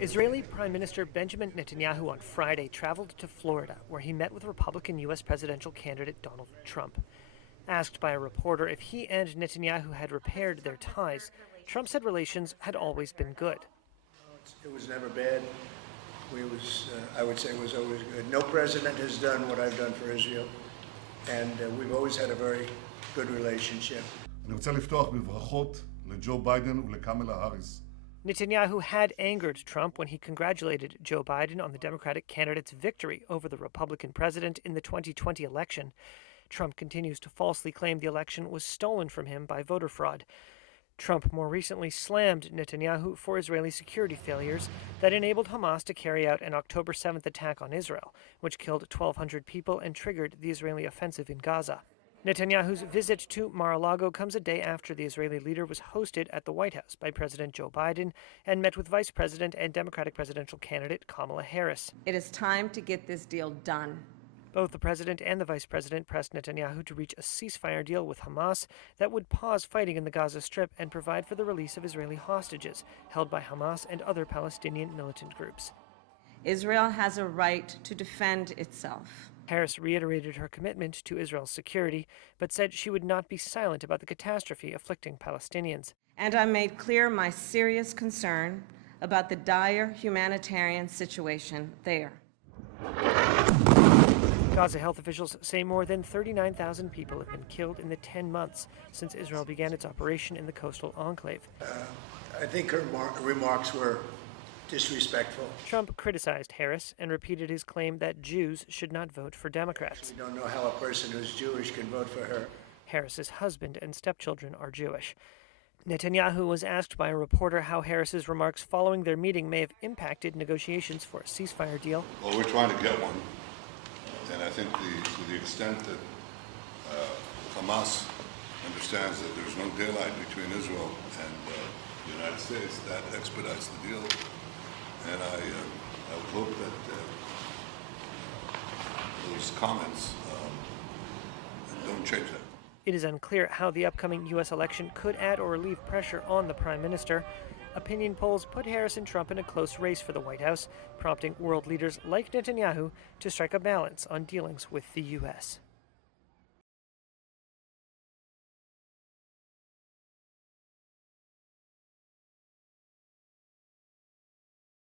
Israeli Prime Minister Benjamin Netanyahu on Friday traveled to Florida, where he met with Republican U.S. presidential candidate Donald Trump. Asked by a reporter if he and Netanyahu had repaired their ties, Trump said relations had always been good. It was never bad. I would say it was always good. No president has done what I've done for Israel, and we've always had a very good relationship. אני רוצה לפתוח בברכות לג'ו ביידן ולקמלה האריס. Netanyahu had angered Trump when he congratulated Joe Biden on the Democratic candidate's victory over the Republican president in the 2020 election. Trump continues to falsely claim the election was stolen from him by voter fraud. Trump more recently slammed Netanyahu for Israeli security failures that enabled Hamas to carry out an October 7th attack on Israel, which killed 1,200 people and triggered the Israeli offensive in Gaza. Netanyahu's visit to Mar-a-Lago comes a day after the Israeli leader was hosted at the White House by President Joe Biden and met with Vice President and Democratic presidential candidate Kamala Harris. It is time to get this deal done. Both the president and the vice president pressed Netanyahu to reach a ceasefire deal with Hamas that would pause fighting in the Gaza Strip and provide for the release of Israeli hostages held by Hamas and other Palestinian militant groups. Israel has a right to defend itself. Harris reiterated her commitment to Israel's security, but said she would not be silent about the catastrophe afflicting Palestinians. And I made clear my serious concern about the dire humanitarian situation there. Gaza health officials say more than 39,000 people have been killed in the 10 months since Israel began its operation in the coastal enclave. I think her remarks were disrespectful. Trump criticized Harris and repeated his claim that Jews should not vote for Democrats. We don't know how a person who's Jewish can vote for her. Harris's husband and stepchildren are Jewish. Netanyahu was asked by a reporter how Harris's remarks following their meeting may have impacted negotiations for a ceasefire deal. Well, we're trying to get one, and I think to the extent that Hamas understands that there's no daylight between Israel and the United States, that expedites the deal. And I would hope that those comments don't change that. It is unclear how the upcoming U.S. election could add or relieve pressure on the prime minister. Opinion polls put Harris and Trump in a close race for the White House, prompting world leaders like Netanyahu to strike a balance on dealings with the U.S.